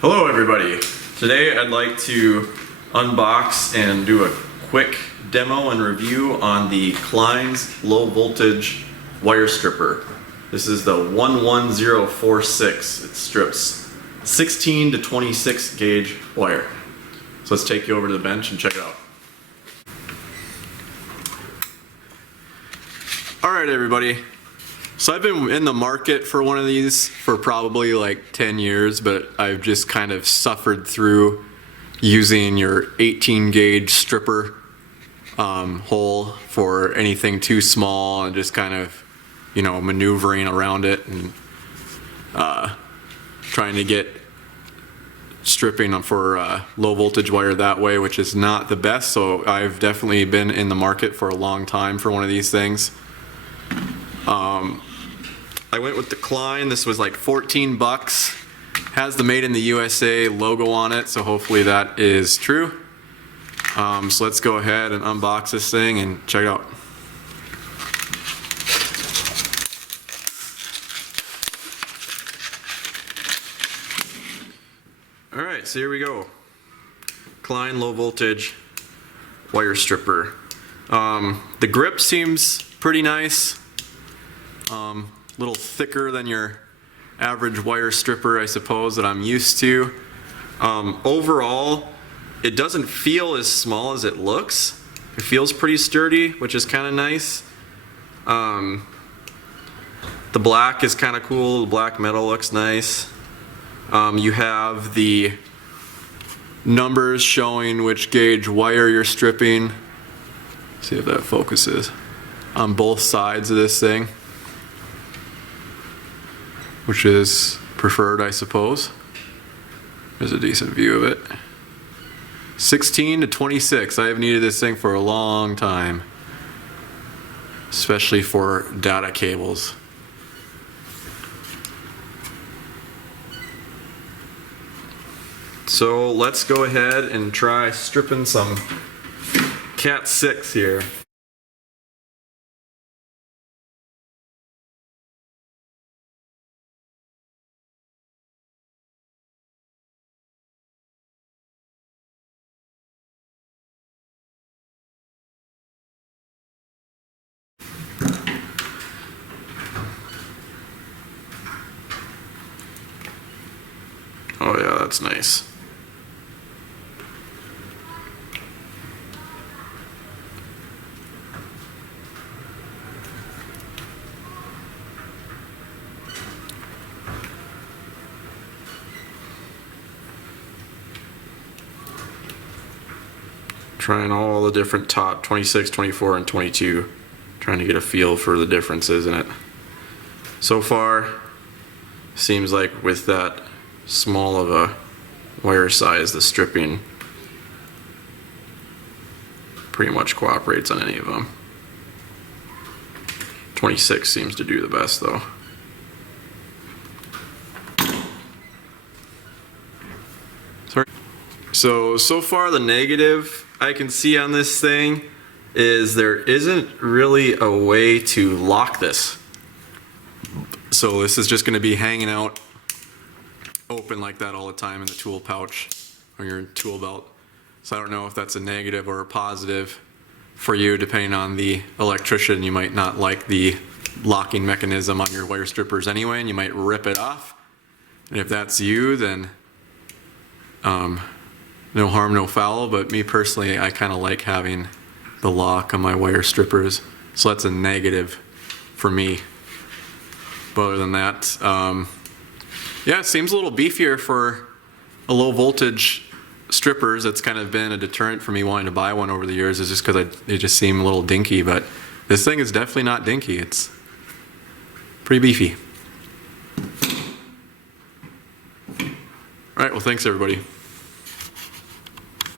Hello everybody. Today I'd like to unbox and do a quick demo and review on the Klein's low voltage wire stripper. This is the 11046. It strips 16 to 26 gauge wire. So let's take you over to the bench and check it out. Alright everybody. So I've been in the market for one of these for probably like 10 years, but I've just kind of suffered through using your 18 gauge stripper hole for anything too small and just kind of, you know, maneuvering around it and trying to get stripping for low voltage wire that way, which is not the best. So I've definitely been in the market for a long time for one of these things. I went with the Klein. This was like 14 bucks. Has the Made in the USA logo on it, so hopefully that is true. So let's go ahead and unbox this thing and check it out. Alright, so here we go. Klein low voltage wire stripper. The grip seems pretty nice. Little thicker than your average wire stripper, I suppose, that I'm used to. Overall, it doesn't feel as small as it looks. It feels pretty sturdy, which is kind of nice. The black is kind of cool. The black metal looks nice. You have the numbers showing which gauge wire you're stripping. See if that focuses on both sides of this thing, which is preferred, I suppose. There's a decent view of it. 16 to 26. I have needed this thing for a long time, especially for data cables. So let's go ahead and try stripping some Cat 6 here. Oh yeah, that's nice. Trying all the different top 26, 24, and 22. Trying to get a feel for the differences in it. So far, seems like with that small of a wire size, the stripping pretty much cooperates on any of them. 26 seems to do the best though. So far the negative I can see on this thing is there isn't really a way to lock this. So this is just going to be hanging out open like that all the time in the tool pouch or your tool belt. So I don't know if that's a negative or a positive for you, depending on the electrician. You might not like the locking mechanism on your wire strippers anyway, and you might rip it off. And if that's you, then no harm, no foul. But me personally, I kind of like having the lock on my wire strippers. So that's a negative for me. But other than that, yeah, it seems a little beefier for a low voltage strippers. That's kind of been a deterrent for me wanting to buy one over the years, is just because they just seem a little dinky. But this thing is definitely not dinky. It's pretty beefy. All right, well, thanks everybody.